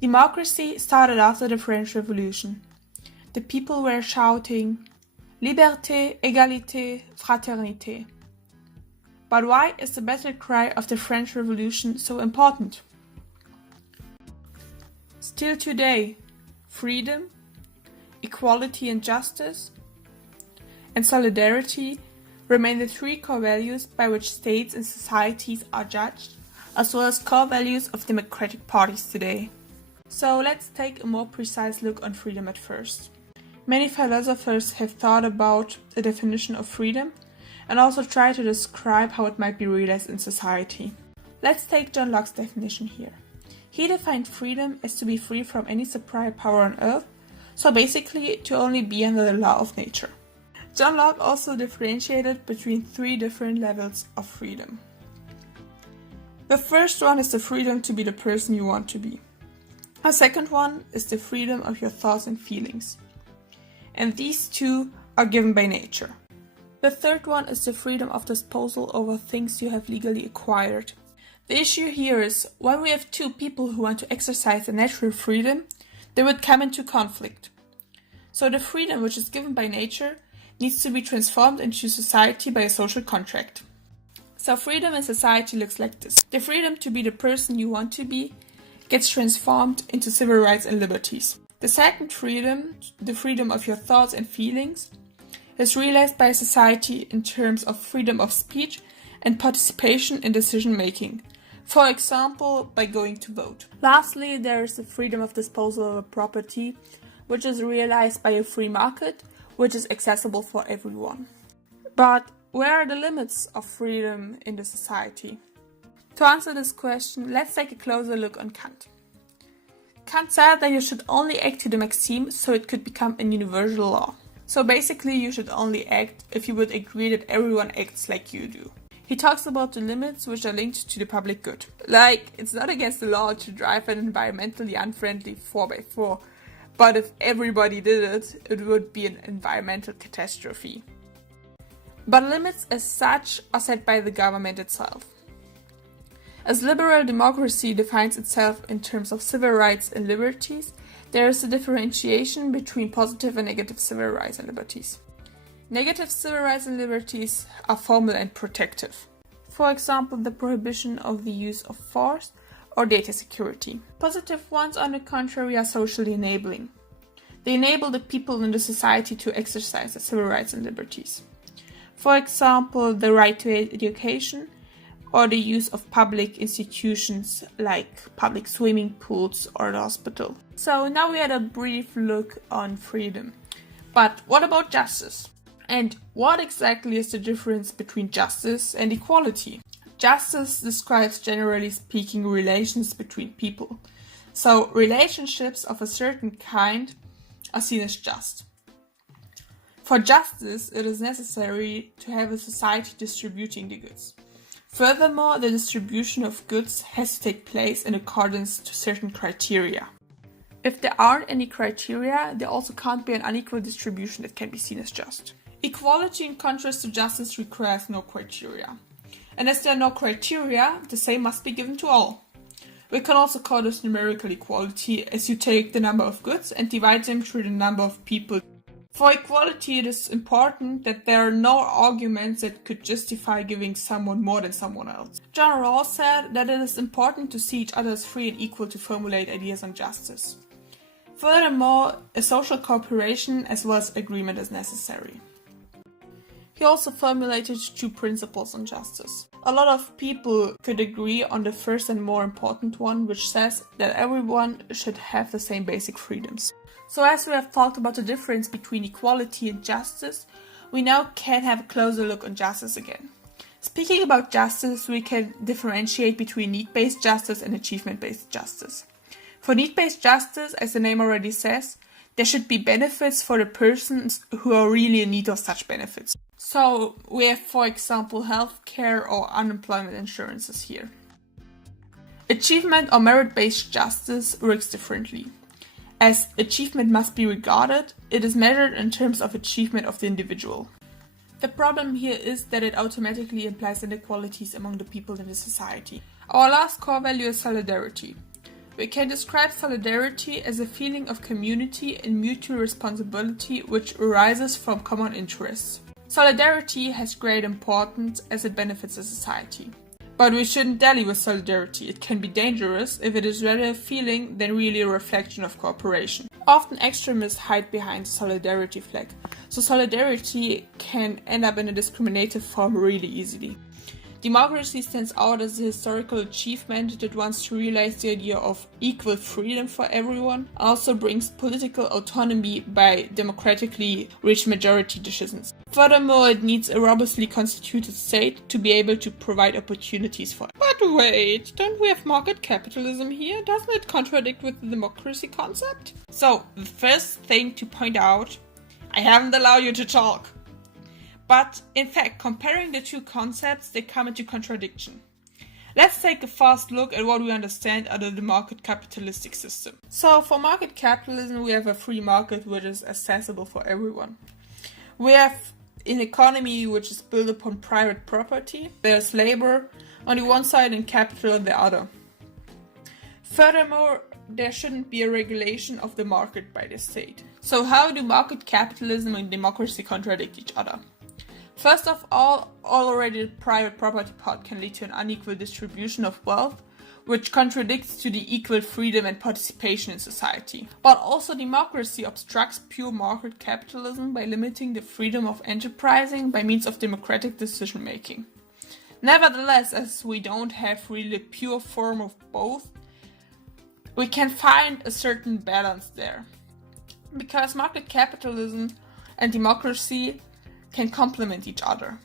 Democracy started after the French Revolution. The people were shouting, Liberté, égalité, fraternité. But why is the battle cry of the French Revolution so important? Still today, freedom, equality and justice, and solidarity remain the three core values by which states and societies are judged, as well as core values of democratic parties today. So let's take a more precise look on freedom at first. Many philosophers have thought about the definition of freedom and also try to describe how it might be realized in society. Let's take John Locke's definition here. He defined freedom as to be free from any superior power on earth, so basically to only be under the law of nature. John Locke also differentiated between three different levels of freedom. The first one is the freedom to be the person you want to be. A second one is the freedom of your thoughts and feelings. And these two are given by nature. The third one is the freedom of disposal over things you have legally acquired. The issue here is, when we have two people who want to exercise a natural freedom, they would come into conflict. So the freedom which is given by nature needs to be transformed into society by a social contract. So freedom in society looks like this. The freedom to be the person you want to be gets transformed into civil rights and liberties. The second freedom, the freedom of your thoughts and feelings, is realized by society in terms of freedom of speech and participation in decision making. For example, by going to vote. Lastly, there is the freedom of disposal of property, which is realized by a free market, which is accessible for everyone. But where are the limits of freedom in the society? To answer this question, let's take a closer look on Kant. Kant said that you should only act to the maxim so it could become a universal law. So basically you should only act if you would agree that everyone acts like you do. He talks about the limits which are linked to the public good. Like, it's not against the law to drive an environmentally unfriendly 4x4, but if everybody did it, it would be an environmental catastrophe. But limits as such are set by the government itself. As liberal democracy defines itself in terms of civil rights and liberties, there is a differentiation between positive and negative civil rights and liberties. Negative civil rights and liberties are formal and protective. For example, the prohibition of the use of force or data security. Positive ones, on the contrary, are socially enabling. They enable the people in the society to exercise their civil rights and liberties. For example, the right to education or the use of public institutions like public swimming pools or the hospital. So now we had a brief look on freedom. But what about justice? And what exactly is the difference between justice and equality? Justice describes, generally speaking, relations between people. So relationships of a certain kind are seen as just. For justice, it is necessary to have a society distributing the goods. Furthermore, the distribution of goods has to take place in accordance to certain criteria. If there aren't any criteria, there also can't be an unequal distribution that can be seen as just. Equality, in contrast to justice, requires no criteria. And as there are no criteria, the same must be given to all. We can also call this numerical equality, as you take the number of goods and divide them through the number of people. For equality, it is important that there are no arguments that could justify giving someone more than someone else. John Rawls said that it is important to see each other as free and equal to formulate ideas on justice. Furthermore, a social cooperation as well as agreement is necessary. He also formulated two principles on justice. A lot of people could agree on the first and more important one, which says that everyone should have the same basic freedoms. So as we have talked about the difference between equality and justice, we now can have a closer look on justice again. Speaking about justice, we can differentiate between need-based justice and achievement-based justice. For need-based justice, as the name already says, there should be benefits for the persons who are really in need of such benefits. So we have, for example, healthcare or unemployment insurances here. Achievement or merit-based justice works differently. As achievement must be regarded, it is measured in terms of achievement of the individual. The problem here is that it automatically implies inequalities among the people in the society. Our last core value is solidarity. We can describe solidarity as a feeling of community and mutual responsibility which arises from common interests. Solidarity has great importance as it benefits a society. But we shouldn't dally with solidarity. It can be dangerous if it is rather a feeling than really a reflection of cooperation. Often extremists hide behind the solidarity flag, so solidarity can end up in a discriminative form really easily. Democracy stands out as a historical achievement that wants to realize the idea of equal freedom for everyone, also brings political autonomy by democratically reached majority decisions. Furthermore, it needs a robustly constituted state to be able to provide opportunities for it. But wait, don't we have market capitalism here? Doesn't it contradict with the democracy concept? So, the first thing to point out, I haven't allowed you to talk. But, in fact, comparing the two concepts, they come into contradiction. Let's take a fast look at what we understand under the market capitalistic system. So, for market capitalism, we have a free market which is accessible for everyone. We have an economy which is built upon private property. There's labor on the one side and capital on the other. Furthermore, there shouldn't be a regulation of the market by the state. So, how do market capitalism and democracy contradict each other? First of all, already the private property part can lead to an unequal distribution of wealth, which contradicts to the equal freedom and participation in society. But also democracy obstructs pure market capitalism by limiting the freedom of enterprising by means of democratic decision making. Nevertheless, as we don't have really a pure form of both, we can find a certain balance there. Because market capitalism and democracy can complement each other.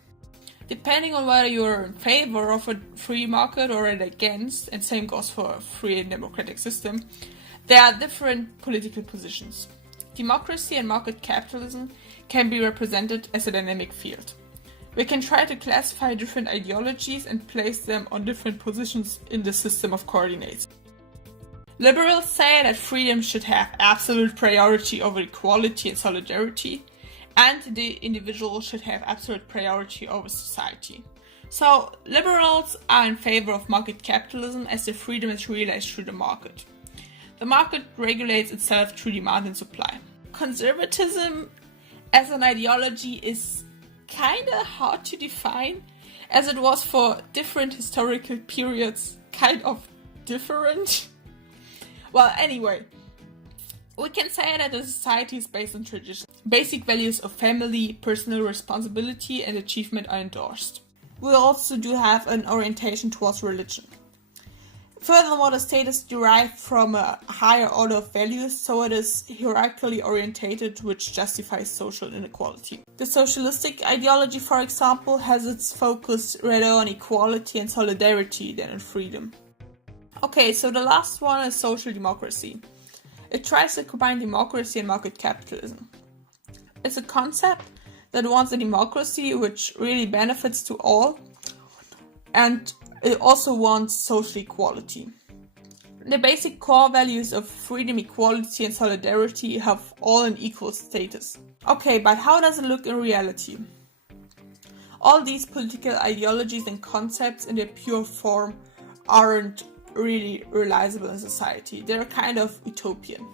Depending on whether you're in favor of a free market or against, and same goes for a free and democratic system, there are different political positions. Democracy and market capitalism can be represented as a dynamic field. We can try to classify different ideologies and place them on different positions in the system of coordinates. Liberals say that freedom should have absolute priority over equality and solidarity, and the individual should have absolute priority over society. So, liberals are in favor of market capitalism as the freedom is realized through the market. The market regulates itself through demand and supply. Conservatism as an ideology is kinda hard to define, as it was for different historical periods kind of different. Well, anyway, we can say that the society is based on tradition. Basic values of family, personal responsibility, and achievement are endorsed. We also do have an orientation towards religion. Furthermore, the state is derived from a higher order of values, so it is hierarchically orientated, which justifies social inequality. The socialistic ideology, for example, has its focus rather on equality and solidarity than on freedom. Okay, so the last one is social democracy. It tries to combine democracy and market capitalism. It's a concept that wants a democracy which really benefits to all, and it also wants social equality. The basic core values of freedom, equality, and solidarity have all an equal status. Okay, but how does it look in reality? All these political ideologies and concepts in their pure form aren't really realizable in society. They're kind of utopian.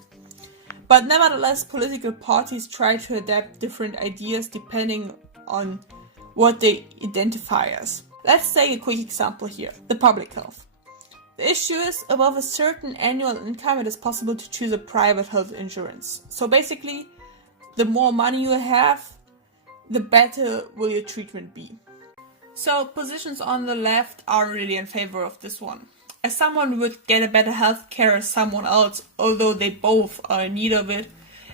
But nevertheless, political parties try to adapt different ideas depending on what they identify as. Let's take a quick example here, the public health. The issue is, above a certain annual income, it is possible to choose a private health insurance. So basically, the more money you have, the better will your treatment be. So positions on the left are really in favor of this one. As someone would get a better health care as someone else, although they both are in need of it,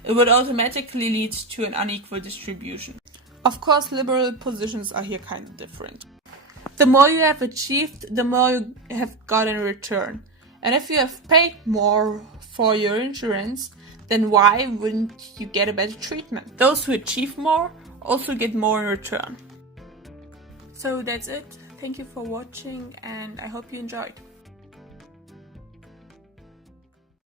it would automatically lead to an unequal distribution. Of course, liberal positions are here kind of different. The more you have achieved, the more you have got in return. And if you have paid more for your insurance, then why wouldn't you get a better treatment? Those who achieve more also get more in return. So that's it. Thank you for watching, and I hope you enjoyed.